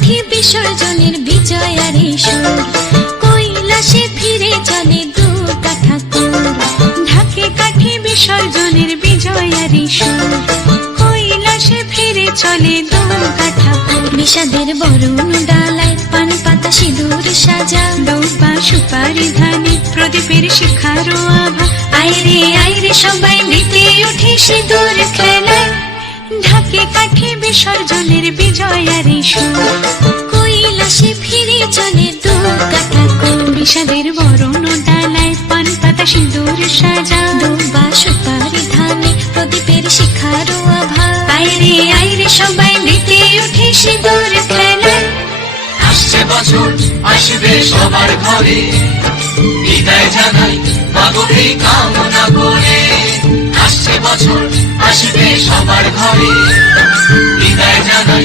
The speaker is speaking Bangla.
কাঠি বিসর্জনের বিজয়ারে সুর, কৈলাসে ফিরে চলে দুর্গা ঠাকুর। ঢাকে কাঠি বিসর্জনের বিজয়ারে সুর, কৈলাসে ফিরে চলে দুর্গা ঠাকুর। বিষাদের বরণ ডালায় পান পাতা সিঁদুর সাজা, দৌপা সুপারি ধানে প্রদীপের শিখারো আভা। আইরে সবাই মেতে উঠে সিঁদুর খেলায়, ঢাকে কাঠি বিসর্জনের বিজয়ারে সুর, কৈলাসে ফিরে চলে দুর্গা ঠাকুর। বিষাদের বরণ ডালায় পান পাতা সিঁদুর সাজা, দৌপা সুপারি ধানে প্রদীপের শিখারো আভা। আইরে সবাই মেতে উঠে সিঁদুর খেলায়। আসছে বছর আসবে সবার ঘরে, বিদায় জানাই মাগোকে কামনা করে। আসছে বছর আসবে সবার ঘরে, বিদায় জানাই